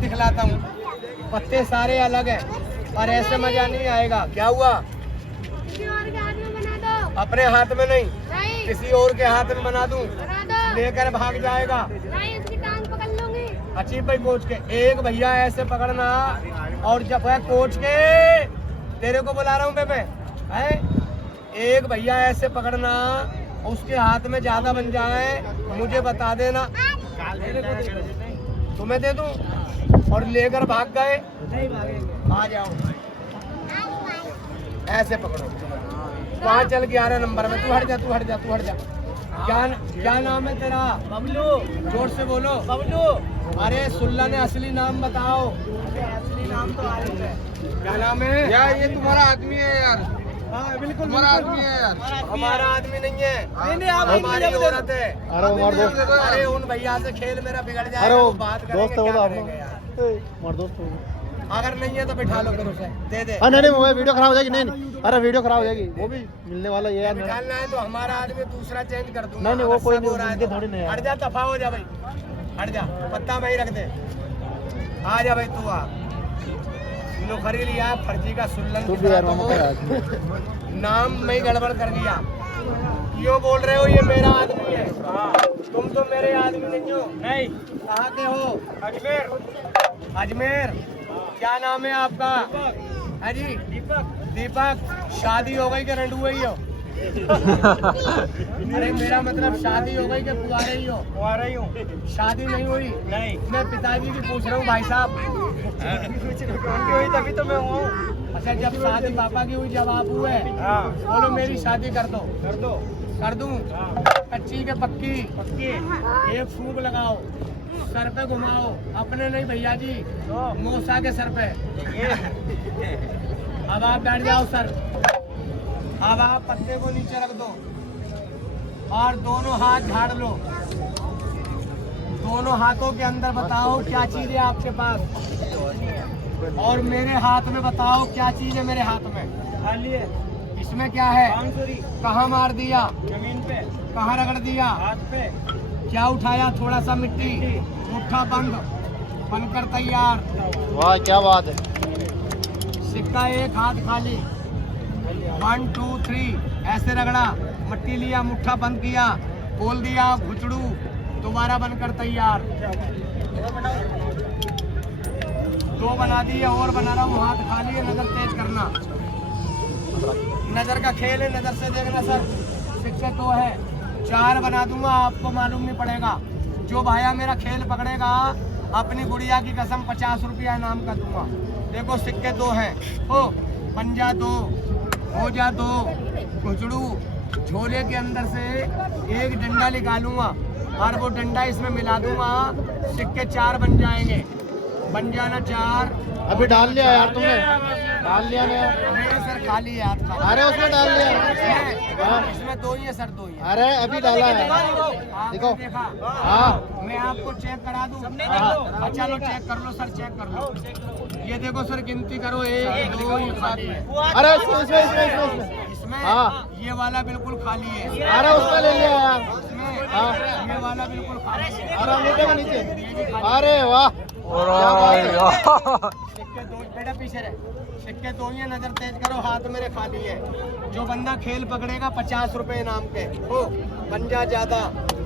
दिखलाता हूँ। पत्ते सारे अलग हैं और ऐसे मजा नहीं आएगा। क्या हुआ? किसी और के हाथ में बना दो। अपने हाथ में नहीं, नहीं किसी और के हाथ में बना दूं, बना दो। लेकर भाग जाएगा। नहीं उसकी टांग पकड़ लूंगी। अचीब भाई कोच के एक भैया ऐसे पकड़ना और जब है कोच के तेरे को बुला रहा हूँ मैं है, एक भैया ऐसे पकड़ना उसके हाथ में ज्यादा बन जाए मुझे बता देना, तुम्हें दे दूं और लेकर भाग गए। आ जाओ ऐसे पकड़ो। वहाँ चल 11 नंबर में। तू हट जा, तू हट जा, तू हट जा। क्या नाम है तेरा? बबलू। जोर से बोलो। बबलू। अरे सुल्ला ने असली नाम बताओ। असली नाम तो आरिफ है। क्या नाम है यार? ये तुम्हारा आदमी है यार। हाँ बिल्कुल तुम्हारा आदमी है यार। हमारा आदमी नहीं है, नहीं आप हमारी औरत है। अरे अरे उन भैया से खेल मेरा बिगड़ जाएगा। अरे वो बात करेंगे, क्या करेंगे यार? अगर नहीं है तो बिठा लो फिर उसे, दे दे। नहीं वो वीडियो खराब हो जाएगी। नहीं अरे वीडियो खराब हो जाएगी, वो भी मिलने वाला ये यार। बिठाना है तो हमारा आदमी दूसरा चेंज कर दूंगा। नहीं वो कोई सब हो रहा है नहीं, तो थोड़ी नहीं हट जा, दफा हो जा भाई, हट जा, पत्ता वही रख दे। आ जा भाई तू आ। लो खरीद लिया फर्जी का सुल्लन की तरह तो नाम में ही गड़बड़ कर दिया। क्यों बोल रहे हो ये मेरा आदमी है? तुम तो मेरे आदमी नहीं हो। नहीं। कहाँ के हो? अजमेर। अजमेर। क्या नाम है आपका? है जी दीपक। दीपक। शादी हो गई कि रंड हुई हो? अरे मेरा मतलब शादी हो गई कि कुंवारे ही हो? कुंवारा ही हूँ। शादी नहीं हुई? नहीं। मैं पिताजी की पूछ रहा हूँ भाई साहब। उनकी हुई तभी तो मैं हूँ। अच्छा जब शादी पापा की हुई जब आप हुए, हाँ बोलो मेरी शादी कर दो। कर दो। कर दूं? हाँ कच्ची के पक्की? पक्की। एक फूंक लगाओ, सर पे घुमाओ, अपने नहीं भैया जी, मौसा के सर पे। अब आप बैठ जाओ सर। अब आप पत्ते को नीचे रख दो और दोनों हाथ झाड़ लो। दोनों हाथों के अंदर बताओ क्या चीज है आपके पास, और मेरे हाथ में बताओ क्या चीज है मेरे हाथ में। खाली है। इसमें क्या है? बांसुरी। कहाँ मार दिया? जमीन पे। कहाँ रगड़ दिया? हाथ पे। क्या उठाया? थोड़ा सा मिट्टी। मुट्ठा बंद, बनकर तैयार। वाह क्या बात है। सिक्का एक हाथ खाली। 1 2 3 ऐसे रगड़ा, मिट्टी लिया, मुट्ठा बंद किया, खोल दिया, घुचड़ू, दोबारा बनकर तैयार। 2 बना दिए और बना रहा हूँ। हाथ खाली है, नजर तेज करना। नजर का खेल है, नजर से देखना सर। सिक्के 2 है, 4 बना दूंगा, आपको मालूम नहीं पड़ेगा। जो भाया मेरा खेल पकड़ेगा अपनी गुड़िया की कसम 50 रुपया इनाम का दूंगा। देखो सिक्के 2 हैं। हो पंजा 2, मोजा 2, घुचड़ू, झोले के अंदर से एक डंडा निकालूंगा और वो डंडा इसमें मिला दूंगा, सिक्के 4 बन जाएंगे। बन जाना 4। अभी डाल लिया यार तुमने, डाल लिया ना। मेरे सर खाली है, हाथ खाली। अरे उसमें डाल लिया। इसमें 2 ही है सर, 2 ही है। अरे अभी डाला है। आपने देखो। देखा? हाँ मैं आपको चेक करा दूं? अच्छा लो चेक कर लो सर, चेक कर लो। ये देखो सर, गिनती करो 1 2 ये खाली है। अरे इसमें इसमें हाँ। ये वाला बिल्कुल खाली है। अरे उसमें ले लिया यार। इसमें हाँ। ये वाला बिल्कुल खाली है। अरे अंगूठे के नीचे। ये भी खाली है। अरे वाह क्या बात है। सिक्के 2 बेटा पीछे रहे। सिक्के 2 ही है, नजर तेज करो, हाथ मेरे खाली है। जो बंदा खेल पकड़ेगा 50 रुपए इनाम के। हो पंजा ज्यादा,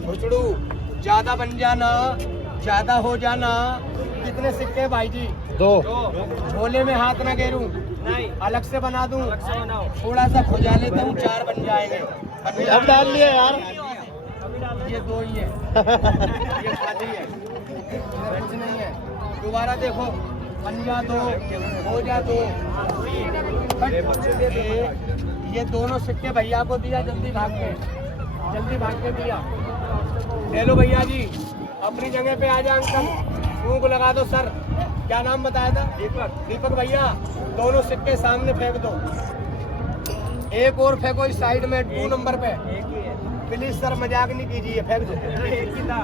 घुचड़ू ज्यादा बन जाना, ज्यादा हो जाना। कितने सिक्के भाई जी? 2। झोले में हाथ न घेरूं, नहीं। अलग से बना दूं, अलग से बनाओ। थोड़ा सा खुजा लेता हूँ, 4 बन जाएंगे। अब डाल लिया यार। ये 2 ही है, ये खाली है, बेंच नहीं है। दोबारा देखो, पंजा 2, मोजा 2। ये दोनों सिक्के भैया को दिया, जल्दी भाग के दिया। ले लो भैया जी, अपनी जगह पे आ जा अंकल। फूंक लगा दो सर। क्या नाम बताया था? दीपक। दीपक भैया, दोनों सिक्के सामने फेंक दो। एक और फेंको इस साइड में 2 नंबर पे। एक ही है। प्लीज सर मजाक नहीं कीजिए, फेंक दो। एक ही था।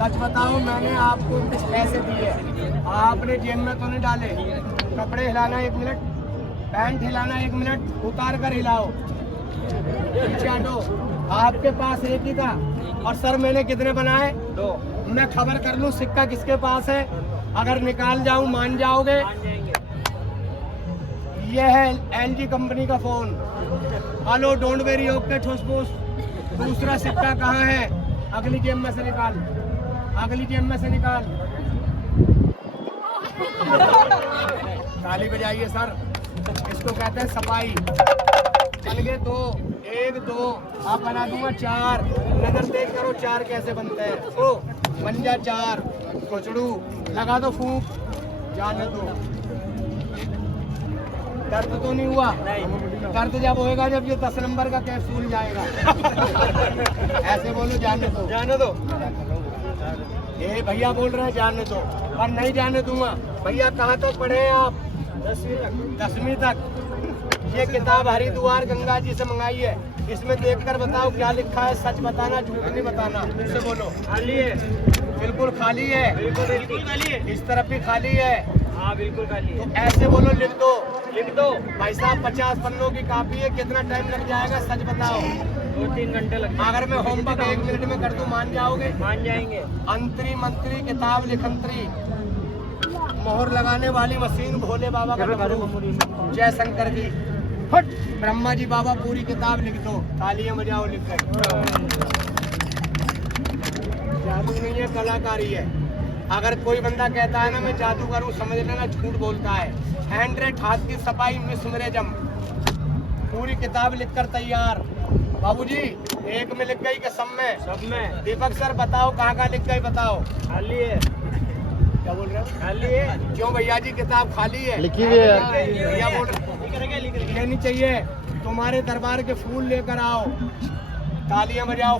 सच बताओ, मैंने आपको कुछ पैसे दिए, आपने जेब में तो नहीं डाले। कपड़े हिलाना 1 मिनट, पैंट हिलाना 1 मिनट, उतार कर हिलाओ। पीछे हटो। आपके पास एक ही था और सर मैंने कितने बनाए? 2 मैं खबर कर लूं सिक्का किसके पास है, अगर निकाल जाऊं मान जाओगे? मान जाएंगे। ये है LG कंपनी का phone. Hello don't very okay ठोस पोस। दूसरा सिक्का कहाँ है? अगली जेब में से निकाल, अगली जेब में से निकाल। ताली बजाइए सर, इसको कहते हैं सफाई। चल गए 2, 1 2, आप बना दूंगा 4। नजर देख करो 4 कैसे बनते हैं। ओ बन जा 4। कोचड़ू लगा दो फूंक, जाने दो। दर्द तो नहीं हुआ? दर्द जब होएगा जब ये 10 नंबर का कैप्सूल जाएगा। ऐसे बोलो जाने दो, जाने दो। ये भैया बोल रहे हैं जाने दो, पर नहीं जाने दूंगा। भैया कहाँ तक पढ़े हैं आप? 10वीं तक। ये किताब हरिद्वार गंगा जी से मंगाई है। इसमें देखकर बताओ क्या लिखा है, सच बताना झूठ नहीं बताना। फिर से बोलो। खाली है। बिल्कुल खाली है। बिल्कुल खाली है। इस तरफ भी खाली है। हाँ बिल्कुल खाली तो है। ऐसे बोलो लिख दो। लिख दो। भाई साहब 50 पन्नों की कॉपी है, कितना टाइम लग जाएगा सच बताओ? 2-3 घंटे लगते। अगर मैं होमवर्क 1 मिनट में कर दूं मान जाओगे? मान जाएंगे। अंतरी मंत्री किताब लिखंत्री, मोहर लगाने वाली मशीन भोले बाबा का डमरू, जय शंकर जी। फट ब्रह्मा जी बाबा पूरी किताब लिख दो। तालियां बजाओ लिख कर। जादू नहीं है कलाकारी है। अगर कोई बंदा कहता है ना मैं जादूगर हूँ, समझ लेना झूठ बोलता है। 100 हाथ की सफाई मिस मेरे जम। पूरी किताब लिखकर तैयार। बाबूजी 1 में लिख गई कि सब में? सब में। दीपक सर बताओ कहाँ लिख गई बताओ? खाली है। क्या बोल रहे हो? खाली है। क्यों भैया जी किताब खाली है? लिखी हुई है। भैया बोल रहे लेनी चाहिए। तुम्हारे दरबार के फूल लेकर आओ। तालियां बजाओ।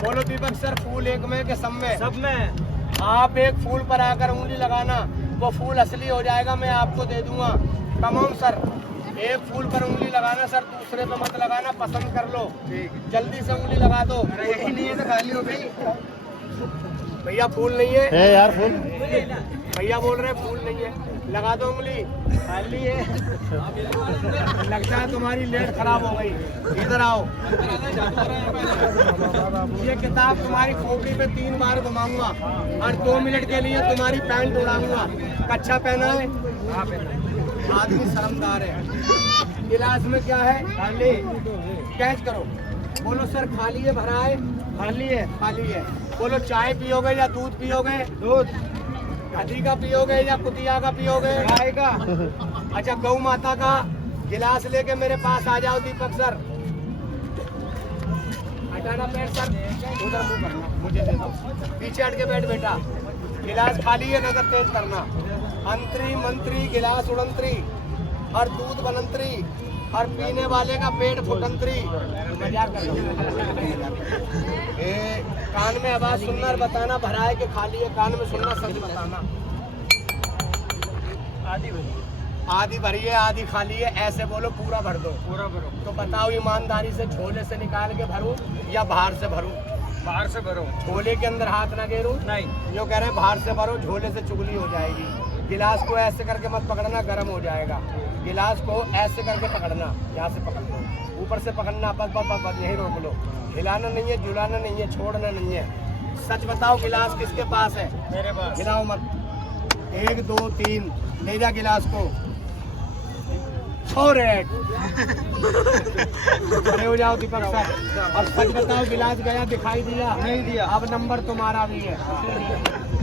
बोलो दीपक सर फूल 1 में कि सब में? सब में। आप एक फूल पर आकर उंगली लगाना, वो फूल असली हो जाएगा, मैं आपको दे दूंगा। तमाम सर एक फूल पर उंगली लगाना सर, दूसरे पे मत लगाना, पसंद कर लो। जल्दी से उंगली लगा दो। यही नहीं है तो खाली हो गई। भैया फूल नहीं है यार फूल। भैया बोल रहे फूल नहीं है, लगा दो उंगली। खाली है। लगता है तुम्हारी लेट खराब हो गई। इधर आओ। ये किताब तुम्हारी खोपड़ी पे 3 बार घुमाऊंगा और 2 मिनट के लिए तुम्हारी पैंट उड़ाऊंगा। कच्छा पहना है? आदमी शर्मदार है। गिलास में क्या है? खाली। कैच करो। बोलो सर खाली है भरा है? खाली है। खाली है। बोलो चाय पियोगे या दूध पियोगे? दूध। गधी का पियोगे या कुतिया का पियोगे? गाय का। अच्छा गौ माता का। गिलास लेके मेरे पास आ जाओ दीपक सर। हटाना पैर सर, उधर मुंह करना, मुझे दे दो। पीछे हट के बैठ बेटा। गिलास खाली है, नजर तेज करना। अंतरी मंत्री गिलास उड़ंतरी और दूध बनंतरी और पीने वाले का पेट फुटंतरी। मजाक कर रहा हूं। कान में आवाज सुनना और बताना भरा है कि खाली है। कान में सुनना सच बताना। आधी भरी है आधी खाली है, ऐसे बोलो पूरा भर दो। पूरा भरो। तो बताओ ईमानदारी से झोले से निकाल के भरूं या बाहर से भरूं? बाहर से भरो। झोले के अंदर हाथ ना गेरूं? नहीं। जो कह रहे हैं बाहर से भरो, झोले से चुगली हो जाएगी। गिलास को ऐसे करके मत पकड़ना, गर्म हो जाएगा। गिलास को ऐसे करके पकड़ना, यहाँ से पकड़ लो, ऊपर से पकड़ना, बस बस बस बस, यही रोक लो। हिलाना नहीं है, झुलाना नहीं है, छोड़ना नहीं है। सच बताओ गिलास किसके पास है? मेरे पास। हिलाओ मत। 1 2 3 ले जा गिलास को। खड़े हो जाओ दीपक सर और सच बताओ गिलास गया दिखाई दिया? नहीं दिया। अब नंबर तुम्हारा भी है।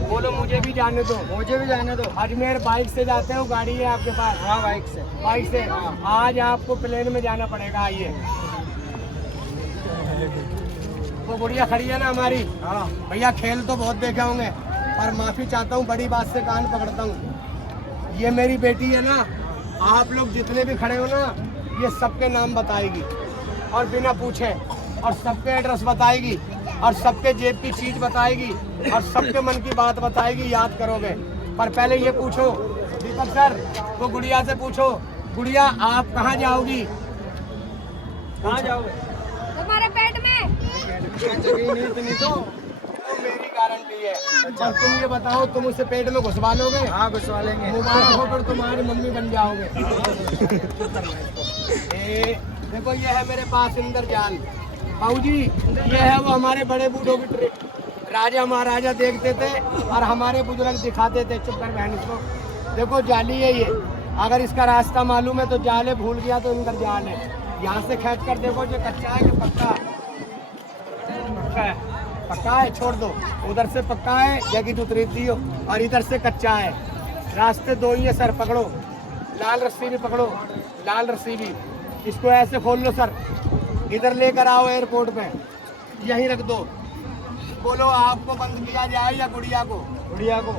बोलो मुझे भी जाने दो। मुझे भी जाने दो। अजमेर बाइक से जाते हो? गाड़ी है आपके पास? हाँ बाइक से। बाइक से। आज आपको प्लेन में जाना पड़ेगा। आइए। वो गुड़िया खड़ी है ना हमारी? हाँ। भैया खेल तो बहुत देखे होंगे पर माफी चाहता हूँ, बड़ी बात से कान पकड़ता हूँ। ये मेरी बेटी है ना, आप लोग जितने भी खड़े हो ना, ये सबके नाम बताएगी और बिना पूछे, और सबके एड्रेस बताएगी और सबके जेब की चीज बताएगी और सबके मन की बात बताएगी। याद करोगे। पर पहले ये पूछो दीपक सर, वो गुड़िया से पूछो, गुड़िया आप कहाँ जाओगी? कहाँ जाओगे? तुम्हारे पेट में। जगह नहीं इतनी तो। मेरी गारंटी है। पर तुम ये बताओ, तुम उसे पेट में घुसवा लोगे? हाँ घुसवा लेंगे। मुबारक हो, पर तुम्हारी मम्मी बन जाओगे। देखो ये है मेरे पास इंद्रजाल। बाबू जी ये है वो हमारे बड़े बूढ़ों की ट्रिक। राजा महाराजा देखते थे और हमारे बुजुर्ग दिखाते थे। चुप कर बहन इसको। देखो जाली है ये, अगर इसका रास्ता मालूम है तो जाल है, भूल गया तो इंद्रजाल है। यहाँ से खींच कर देखो जो कच्चा है कि पक्का है? पक्का है, छोड़ दो। उधर से पक्का है, जगह तो उतरी दियो, और इधर से कच्चा है। रास्ते दो ही है सर, पकड़ो। लाल रस्सी भी पकड़ो, लाल रस्सी भी। इसको ऐसे खोल लो सर, इधर लेकर आओ एयरपोर्ट पे, यहीं रख दो। बोलो आपको बंद किया जाए या गुड़िया को? गुड़िया को।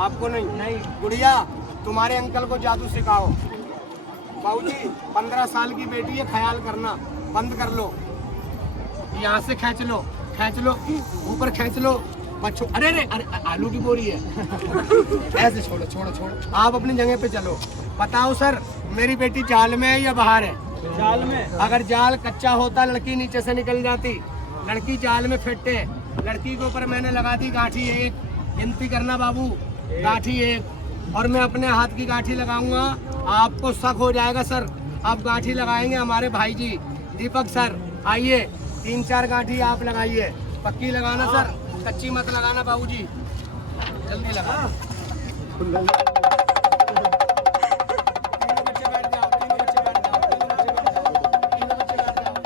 आपको नहीं, गुड़िया तुम्हारे अंकल को जादू सिखाओ। बाबूजी 15 साल की बेटी है, ख्याल करना। बंद कर लो, यहाँ से खींच लो, खींच लो, ऊपर खींच लो। बच्चों अरे अरे अरे आलू की बोरी है। ऐसे छोड़ो छोड़ो छोड़ो, आप अपनी जगह पे चलो। बताओ सर मेरी बेटी जाल में है या बाहर है? जाल में। अगर जाल कच्चा होता लड़की नीचे से निकल जाती। लड़की जाल में फिट है। लड़की के ऊपर मैंने लगा दी गांठी एक। गिनती करना बाबू, गांठी एक। और मैं अपने हाथ की गांठी लगाऊंगा, आपको शक हो जाएगा सर। आप गांठी लगाएंगे हमारे भाई जी दीपक सर, आइए 3-4 गांठी आप लगाइए। पक्की लगाना सर, कच्ची मत लगाना बाबूजी, जल्दी लगा। तीनों बच्चे बैठ जाओ, तीनों बच्चे बैठ जाओ, तीनों बच्चे बैठ जाओ, तीनों बच्चे बैठ जाओ।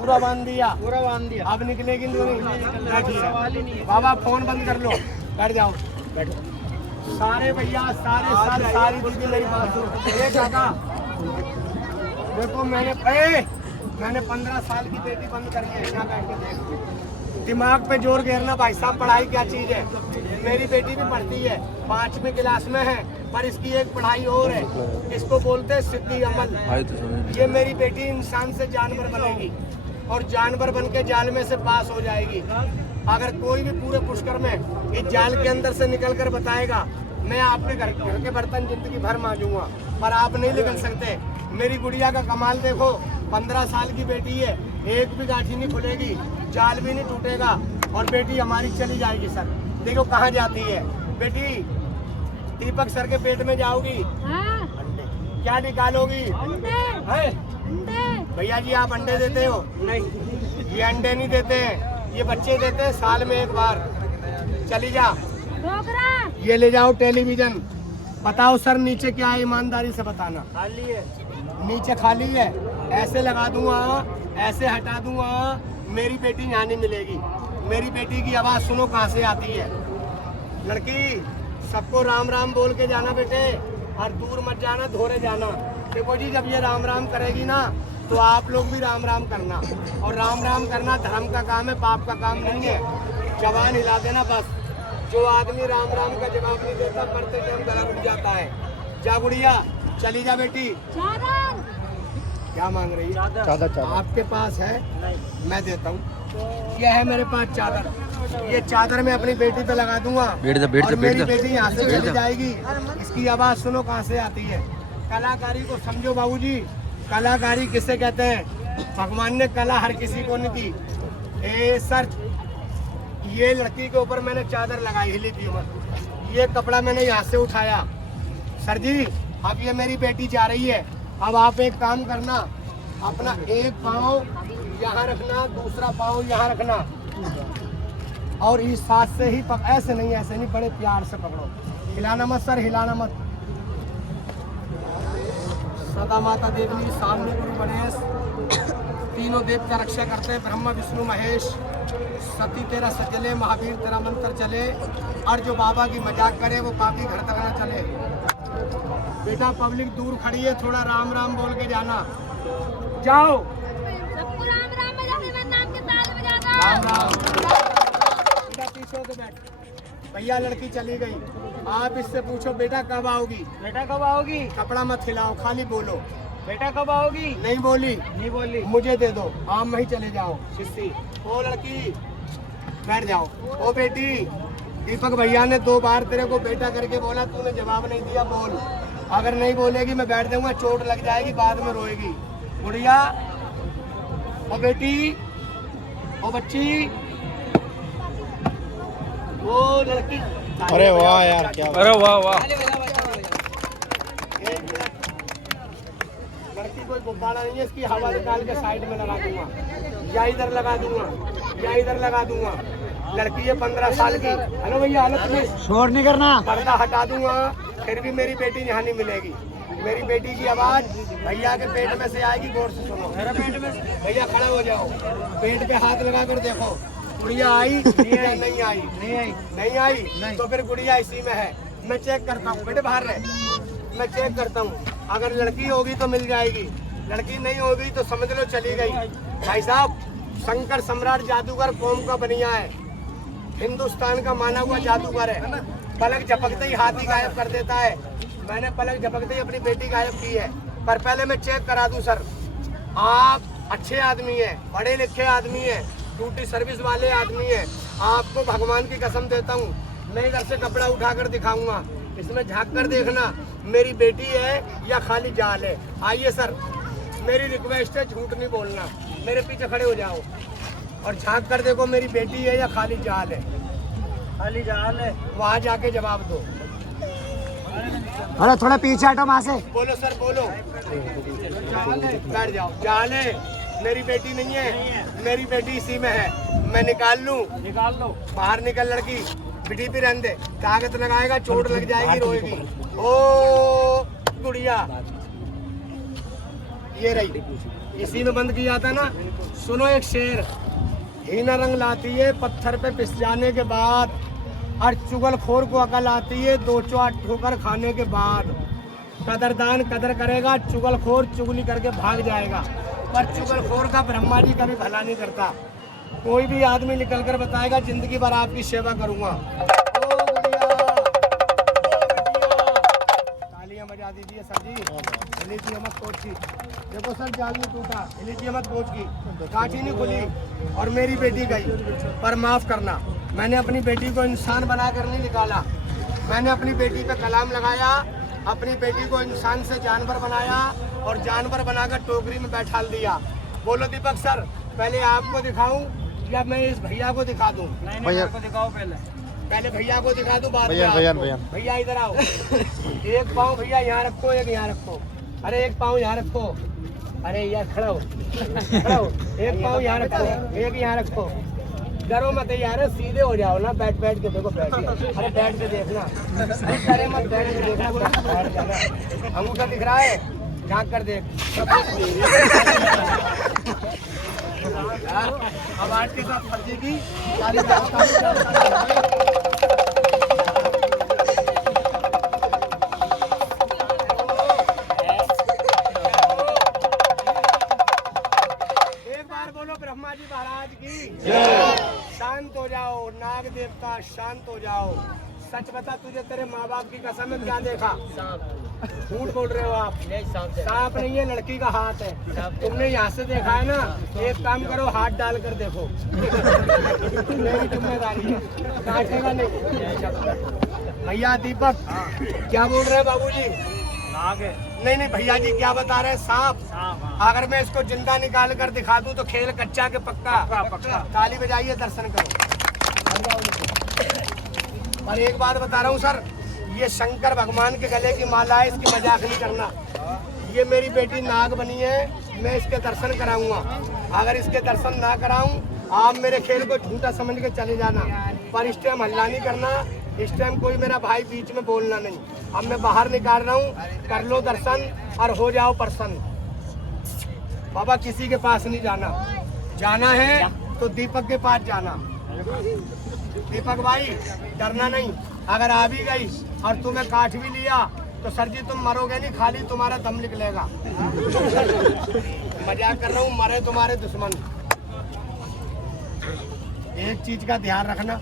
पूरा बांध दिया, पूरा बांध दिया। अब निकलेगी नहीं। सवाल ही नहीं है। बाबा फोन बंद कर लो, बैठ जाओ, बैठो। सारे भैया सारे सारी दीदी मेरी बात सुनो। ये काका देखो मैंने 15 साल की बेटी बंद करी है। क्या बैठ के देख, दिमाग पे जोर घेरना भाई साहब। पढ़ाई क्या चीज है? मेरी बेटी भी पढ़ती है, 5वीं क्लास में है, पर इसकी एक पढ़ाई और है, इसको बोलते हैं सिद्धि अमल। ये मेरी बेटी इंसान से जानवर बनेगी और जानवर बन के जाल में से पास हो जाएगी। अगर कोई भी पूरे पुष्कर में इस जाल के अंदर से निकल कर बताएगा, मैं आपके घर के बर्तन जिंदगी भर मांजूंगा, पर आप नहीं निकल सकते। मेरी गुड़िया का कमाल देखो, 15 साल की बेटी है, एक भी गांठी नहीं खुलेगी, जाल भी नहीं टूटेगा, और बेटी हमारी चली जाएगी सर। देखो कहाँ जाती है बेटी, दीपक सर के पेट में जाओगी। हाँ, क्या निकालोगी? अंडे, है अंडे। भैया जी आप अंडे देते हो? नहीं, ये अंडे नहीं देते हैं, ये बच्चे देते हैं साल में एक बार। चली जा, डोकरा, ये ले जाओ टेलीविजन। बताओ सर नीचे क्या है, ईमानदारी से बताना। खाली है। नीचे खाली है, ऐसे लगा दूंगा, ऐसे हटा दूंगा, मेरी बेटी यहाँ नहीं मिलेगी। मेरी बेटी की आवाज़ सुनो कहाँ से आती है। लड़की सबको राम राम बोल के जाना बेटे, और दूर मत जाना, धोरे जाना। देखो जी जब ये राम राम करेगी ना तो आप लोग भी राम राम करना, और राम राम करना धर्म का काम है, पाप का काम नहीं है। जवान हिला देना बस। जो आदमी राम राम का जवाब नहीं देता मरते टाइम गला उठ जाता है। जा गुड़िया चली जा बेटी। चादर, क्या मांग रही है? चादर आपके पास है? मैं देता हूँ। ये है मेरे पास चादर, ये चादर मैं अपनी बेटी पे लगा दूंगा, और मेरी बेटी यहाँ से चली जाएगी। इसकी आवाज़ सुनो कहाँ से आती है। कलाकारी को समझो बाबूजी, कलाकारी किसे कहते हैं? भगवान ने कला हर किसी को नहीं दी। ए सर ये लड़की के ऊपर मैंने चादर लगाई, हिली थी मत। ये कपड़ा मैंने यहाँ से उठाया। सर जी अब ये मेरी बेटी जा रही है, अब आप एक काम करना, अपना एक पाँव यहाँ रखना, दूसरा पाँव यहाँ रखना, और इस हाथ से ही ऐसे नहीं, बड़े प्यार से पकड़ो। हिलाना मत सर, हिलाना मत। सदा माता देवी सामने गुरु गणेश, तीनों देव का रक्षा करते हैं, ब्रह्मा विष्णु महेश। सती तेरा सचले, महावीर तेरा मंत्र चले, और जो बाबा की मजाक करे वो पापी घर तक ना चले। बेटा पब्लिक दूर खड़ी है, थोड़ा राम राम बोल के जाना। जाओ सबको राम राम बजाते, मैं नाम के ताल बजाता। राम राम। बेटा पीछे होके बैठ। भैया लड़की चली गई, आप इससे पूछो बेटा कब आओगी? बेटा कब आओगी? कपड़ा मत हिलाओ, खाली बोलो। बेटा कब आओगी? नहीं बोली? नहीं बोली। मुझे दे दो, आप वहीं चले जाओ। शिष्टी ओ लड़की बैठ जाओ। ओ बेटी, दीपक भैया ने 2 बार तेरे को बेटा करके बोला, तूने जवाब नहीं दिया। बोल, अगर नहीं बोलेगी मैं बैठ जाऊंगा, चोट लग जाएगी, बाद में रोएगी। गुड़िया, ओ बेटी, ओ बच्ची, वो लड़की। अरे वाह यार, क्या अरे वाह वाह। लड़की कोई गुब्बारा नहीं है, इसकी हवा निकाल के साइड में लगा दूंगा, या इधर लगा दूंगा, या इधर लगा दूंगा। लड़की है 15 साल की। हेलो भैया, हालत में शोर नहीं करना। पर्दा हटा दूंगा, फिर भी मेरी बेटी यहाँ नहीं मिलेगी। मेरी बेटी की आवाज भैया के पेट में से आएगी। गौर से सुनो। मेरे पेट में से? भैया खड़ा हो जाओ, पेट पे हाथ लगा कर देखो, गुड़िया आई या नहीं आई? नहीं आई। नहीं आई नहीं। तो फिर गुड़िया इसी में है। मैं चेक करता हूँ, बेटे बाहर रहे, मैं चेक करता हूँ। अगर लड़की होगी तो मिल जाएगी, लड़की नहीं होगी तो समझ लो चली गई। भाई साहब, शंकर सम्राट जादूगर कौम का बनिया है, हिंदुस्तान का माना हुआ जादूगर है। पलक झपकते ही हाथी गायब कर देता है। मैंने पलक झपकते ही अपनी बेटी गायब की है। पर पहले मैं चेक करा दूं। सर, आप अच्छे आदमी हैं, पढ़े लिखे आदमी हैं, ड्यूटी सर्विस वाले आदमी हैं। आपको भगवान की कसम देता हूँ, मैं इधर से कपड़ा उठाकर दिखाऊंगा, इसमें झाँक कर देखना मेरी बेटी है या खाली जाल है। आइए सर, मेरी रिक्वेस्ट है, झूठ नहीं बोलना। मेरे पीछे खड़े हो जाओ और झाँक कर देखो मेरी बेटी है या खाली जाल है। खाली जाल है। वहाँ जाके जवाब दो। अरे थोड़ा पीछे हटो वहाँ से। बोलो सर, बोलो। बैठ जाओ। जाल है, मेरी बेटी नहीं है, मेरी बेटी इसी में है। मैं निकाल लूं? निकाल लो। बाहर निकल लड़की, बिटी पे रहने दे, ताकत लगाएगा, चोट लग जाएगी, रोएगी। ओ गुड़िया, ये रही, इसी में बंद किया था ना। सुनो एक शेर, हीना रंग लाती है पत्थर पे पिस जाने के बाद, और चुगलखोर को अकल आती है 2-4 ठोकर खाने के बाद। कदरदान कदर करेगा, चुगलखोर चुगली करके भाग जाएगा। पर चुगलखोर का ब्रह्मा जी कभी भला नहीं करता। कोई भी आदमी निकल कर बताएगा, जिंदगी भर आपकी सेवा करूंगा। ओ गुड़िया, तालियां बजा दीजिए सर जी। इलीची मत कोच की, देखो सर जाल नहीं टूटा, इलीची मत कोच की, कांची नहीं खुली और मेरी बेटी गई। पर माफ करना, मैंने अपनी बेटी को इंसान बनाकर नहीं निकाला। मैंने अपनी बेटी पे कलाम लगाया, अपनी बेटी को इंसान से जानवर बनाया और जानवर बनाकर टोकरी में बैठा दिया। बोलो दीपक सर, पहले आपको दिखाऊं या मैं इस भैया को दिखा दूं? नहीं, मेरे को दिखाओ पहले। पहले भैया को दिखा दूं, बाद में भैया आपको। भैया भैया इधर आओ। एक पाँव भैया यहाँ रखो, एक यहाँ रखो। अरे एक पाँव यहाँ रखो। अरे यार खड़ा हो, खड़ा हो। एक पाँव यहाँ रखो, एक यहाँ रखो। डरो मत यार, सीधे हो जाओ ना। बैठ बैठ के देखो, बैठ के। अरे बैठ के देखना, अरे मत बैठ के देखना। अंगूठा दिख रहा है, झाँक कर देख। अब आज के साथ फर्जी की ब्रह्मा जी महाराज की शांत हो जाओ, नाग देवता शांत हो जाओ। सच बता, तुझे तेरे माँ बाप की कसम में क्या देखा? झूठ बोल रहे हो आप। सांप नहीं है, लड़की का हाथ है। तुमने यहाँ से देखा है ना। एक काम करो, हाथ डाल कर देखो। मेरी जिम्मेदारी है, काटेगा नहीं। भैया दीपक क्या बोल रहे हैं बाबूजी? नाग है। नहीं नहीं भैया जी क्या बता रहे हैं? सांप। अगर मैं इसको जिंदा निकाल कर दिखा दूं तो खेल कच्चा के पक्का। पक्का। ताली बजाइए, दर्शन करो। और एक बात बता रहा हूँ सर, ये शंकर भगवान के गले की माला है, इसकी मजाक नहीं करना। ये मेरी बेटी नाग बनी है, मैं इसके दर्शन कराऊंगा। अगर इसके दर्शन ना कराऊं, आप मेरे खेल को झूठा समझ के चले जाना। पर इस टाइम हल्ला नहीं करना, इस टाइम कोई मेरा भाई बीच में बोलना नहीं। अब मैं बाहर निकाल रहा हूँ, कर लो दर्शन और हो जाओ प्रसन्न। बाबा किसी के पास नहीं जाना, जाना है तो दीपक के पास जाना। दीपक भाई डरना नहीं, अगर आ भी गई और तुम्हें काट भी लिया तो सर जी तुम मरोगे नहीं, खाली तुम्हारा दम निकलेगा। मजाक कर रहा हूँ, मरे तुम्हारे दुश्मन। एक चीज का ध्यान रखना,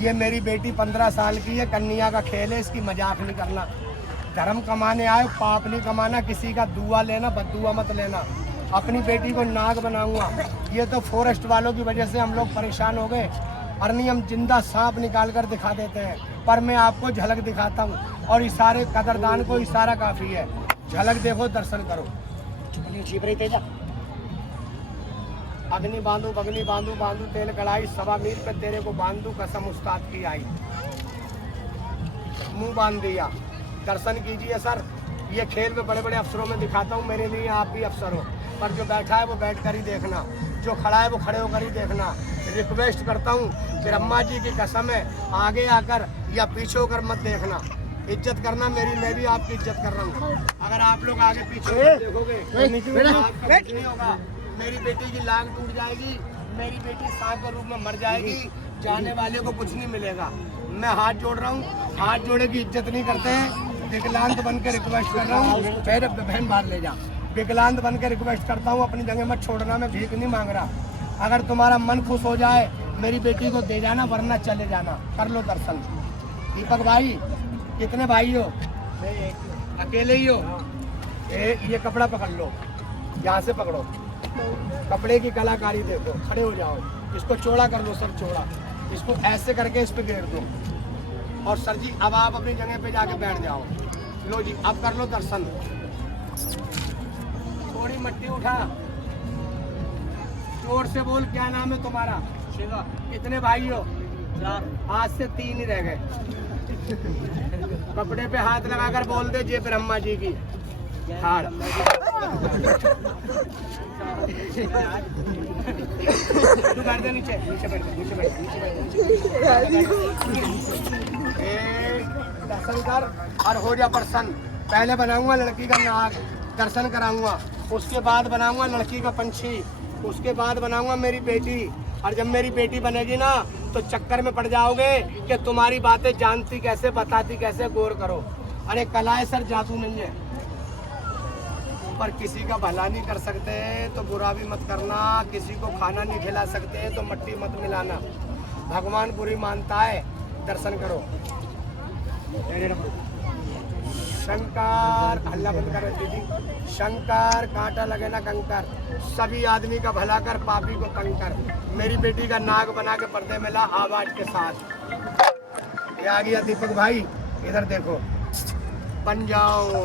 ये मेरी बेटी 15 साल की है, कन्या का खेल है, इसकी मजाक नहीं करना। धर्म कमाने आए, पाप नहीं कमाना। किसी का दुआ लेना, बददुआ मत लेना। अपनी बेटी को नाग बनाऊंगा। ये तो फॉरेस्ट वालों की वजह से हम लोग परेशान हो गए, और नहीं हम जिंदा सांप निकाल कर दिखा देते हैं, पर मैं आपको झलक दिखाता हूँ और इशारे कदरदान को इशारा काफ़ी है। झलक देखो, दर्शन करो। अग्नि बांधू बगनी बांधू बांधू तेल कढ़ाई, सवा मील पे तेरे को बांधू कसम उस्ताद की आई। मुंह बांध दिया। दर्शन कीजिए सर। ये खेल में बड़े बड़े अफसरों में दिखाता हूँ, मेरे लिए आप भी अफसर हो, पर जो बैठा है वो बैठ कर ही देखना, जो खड़ा है वो खड़े होकर ही देखना। रिक्वेस्ट करता हूँ, ब्रह्मा जी की कसम है, आगे आकर या पीछे होकर मत देखना। इज्जत करना मेरी, मैं भी आपकी इज्जत कर रहा हूँ। अगर आप लोग आगे पीछे देखोगे तो आपका कुछ नहीं होगा। मेरी बेटी की लांग टूट जाएगी, मेरी बेटी सांप के रूप में मर जाएगी, जाने वाले को कुछ नहीं मिलेगा। मैं हाथ जोड़ रहा हूँ, हाथ जोड़े की इज्जत नहीं करते। विकलांग बन के रिक्वेस्ट कर रहा हूँ, मेरे बहन बाहर ले जा। विकलांग बन के रिक्वेस्ट करता हूँ, अपनी जगह मत छोड़ना, मैं भीख नहीं मांग रहा। अगर तुम्हारा मन खुश हो जाए मेरी बेटी को दे जाना, वरना चले जाना। कर लो दर्शन। दीपक भाई, कितने भाई हो? अकेले ही हो? ये कपड़ा पकड़ लो, यहाँ से पकड़ो। कपड़े की कलाकारी देखो, खड़े हो जाओ, इसको चौड़ा कर लो सर, चौड़ा। इसको ऐसे करके इस पे घेर दो, और सर जी अब आप अपनी जगह पे जाके बैठ जाओ। लो जी, अब कर लो दर्शन। थोड़ी मट्टी उठा, जोर से बोल, क्या नाम है तुम्हारा? शिवा। कितने भाई हो? 4। आज से 3 ही रह गए। कपड़े पे हाथ लगाकर बोल दे, जय ब्रह्मा जी की। हार तू बैठ जा नीचे, नीचे बैठ, नीचे बैठ, नीचे बैठ। दर्शन कर और हो जा प्रसन्न। पहले बनाऊंगा लड़की का नाग, दर्शन कराऊंगा, उसके बाद बनाऊंगा लड़की का पंछी, उसके बाद बनाऊंगा मेरी बेटी। और जब मेरी बेटी बनेगी ना तो चक्कर में पड़ जाओगे कि तुम्हारी बातें जानती कैसे, बताती कैसे, गौर करो। अरे कला है सर, जादू नहीं है। पर किसी का भला नहीं कर सकते तो बुरा भी मत करना, किसी को खाना नहीं खिला सकते तो मट्टी मत मिलाना। भगवान बुरी मानता है। दर्शन करो। शंकर, हल्ला बंद करो दीदी। शंकर, कांटा लगे ना कंकर, सभी आदमी का भला कर, पापी को तंग कर। मेरी बेटी का नाग बना के पर्दे में ला, आवाज के साथ। ये आ गया दीपक भाई, इधर देखो, बन जाओ।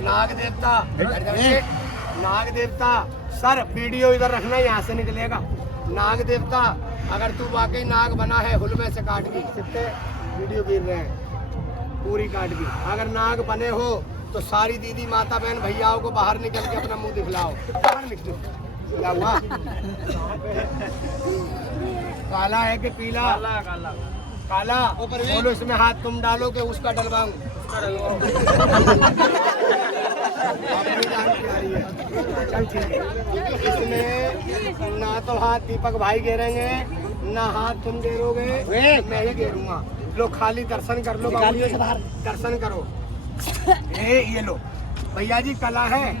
नाग देवता, नाग देवता सर, वीडियो इधर रखना, यहाँ से निकलेगा। नाग देवता, अगर तू वाकई नाग बना है, हुलमे से काट की, कितने वीडियो गिर रहे हैं, पूरी काट की। अगर नाग बने हो तो सारी दीदी, माता, बहन, भैयाओं को बाहर निकल के अपना मुंह दिखलाओ। बाहर निकलो। क्या हुआ? काला है कि पीला? काला काला काला। बोलो, इसमें हाथ तुम डालो कि उसका डलवाऊं? अपनी जान प्यारी है। चल ठीक है। इसमें ना तो हाथ दीपक भाई घेरेंगे, ना हाथ तुम घेरोगे, मैं ही घेरूंगा। लो खाली दर्शन कर लो, दर्शन करो। ये लो भैया जी, कला है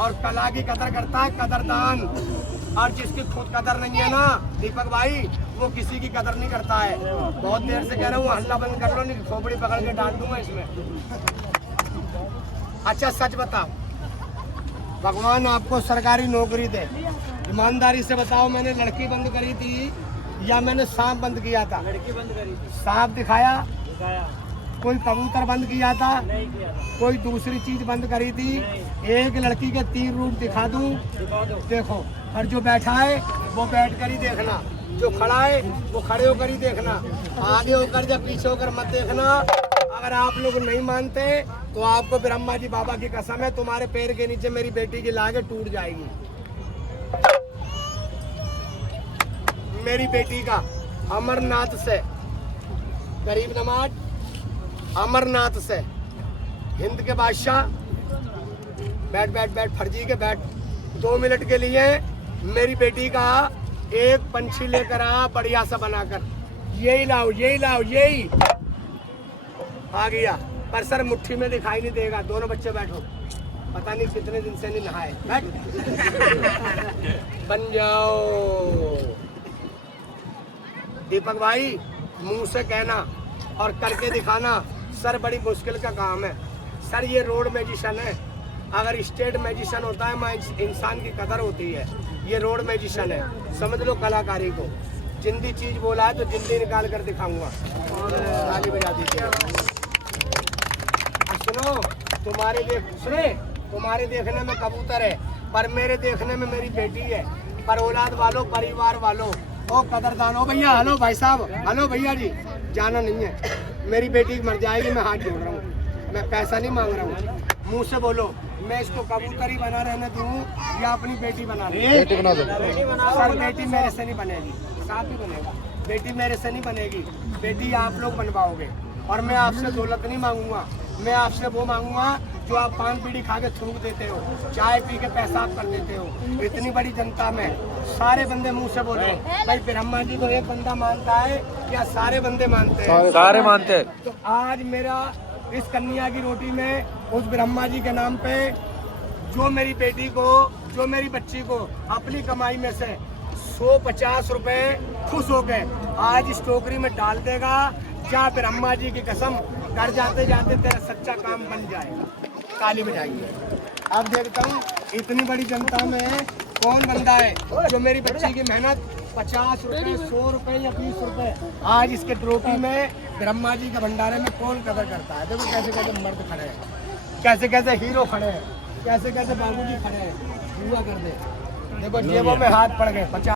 और कला की कदर करता है कदरदान, और जिसकी खुद कदर नहीं है ना दीपक भाई, वो किसी की कदर नहीं करता है। बहुत देर से कह रहा हूँ, हल्ला बंद कर लो, नहीं खोपड़ी पकड़ के डांट दूंगा इसमें। अच्छा सच बताओ, भगवान आपको सरकारी नौकरी दे, ईमानदारी से बताओ, मैंने लड़की बंद करी थी या मैंने सांप बंद किया था? लड़की बंद करी थी। सांप दिखाया? दिखाया। कोई कबूतर बंद किया था? नहीं किया था। कोई दूसरी चीज बंद करी थी? एक लड़की के 3 रूप दिखा दूं? दिखा दो। देखो, और जो बैठा है वो बैठ कर ही देखना, जो खड़ा है वो खड़े होकर ही देखना, आगे होकर या पीछे होकर मत देखना। अगर आप लोग नहीं मानते तो आपको ब्रह्मा जी बाबा की कसम है, तुम्हारे पैर के नीचे मेरी बेटी की लागे टूट जाएगी। मेरी बेटी का अमरनाथ से गरीब नवाज, अमरनाथ से हिंद के बादशाह, बैठ बैठ बैठ, फर्जी के बैठ, 2 मिनट के लिए मेरी बेटी का एक पंछी लेकर आ, बढ़िया सा बनाकर। यही लाओ, यही लाओ, यही आ गया। पर सर मुट्ठी में दिखाई नहीं देगा। दोनों बच्चे बैठो, पता नहीं कितने दिन से नहीं नहाए। बैठ। बन जाओ दीपक भाई, मुंह से कहना और करके दिखाना सर बड़ी मुश्किल का काम है। सर ये रोड मैजिशियन है। अगर स्टेट मैजिशियन होता है मैं इंसान की कदर होती है। ये रोड मैजिशियन है, समझ लो कलाकारी को। जिंदी चीज बोला है तो जिंदी निकाल कर दिखाऊंगा। ताली बजा दीजिए। सुनो, तुम्हारे देखने में कबूतर है, पर मेरे देखने में मेरी बेटी है। पर औलाद वालों, परिवार वालों, ओ कदरदान, ओ भैया, हेलो भाई साहब, हेलो भैया जी, जाना नहीं है। मेरी बेटी मर जाएगी, मैं हाथ जोड़ रहा हूँ, मैं पैसा नहीं मांग रहा हूँ। मुंह से बोलो, मैं इसको कबूतर ही बना रहने दूँ या अपनी बेटी बना दूँ? बेटी बना दो। सर बेटी मेरे से नहीं बनेगी, साथ ही बनेगा। बेटी मेरे से नहीं बनेगी, बेटी आप लोग बनवाओगे। और मैं आपसे दौलत नहीं मांगूंगा, मैं आपसे वो मांगूंगा जो आप पान बीड़ी खा के थूक देते हो, चाय पी के पेशाब कर देते हो। इतनी बड़ी जनता में सारे बंदे मुंह से बोलो भाई ब्रह्मा जी को एक बंदा मानता है या सारे बंदे मानते हैं? सारे मानते हैं। तो आज मेरा इस कन्या की रोटी में उस ब्रह्मा जी के नाम पे जो मेरी बेटी को, जो मेरी बच्ची को अपनी कमाई में से 150 रुपए खुश हो गए आज इस टोकरी में डाल देगा, क्या ब्रह्मा जी की कसम घर जाते जाते तेरा सच्चा काम बन जाएगा। ताली बजाइए। अब देखता हूँ इतनी बड़ी जनता में कौन बंदा है जो मेरी बच्ची की मेहनत 50 रुपए, 100 रुपए या 20 रुपए आज इसके ट्रोफी में ब्रह्मा जी के भंडारे में कौन कदर करता है। देखो कैसे कैसे मर्द खड़े हैं, कैसे कैसे हीरो खड़े हैं, कैसे कैसे बाबूजी खड़े हैं। हुआ कर दे, देखो जेबों में हाथ पड़ गए। 50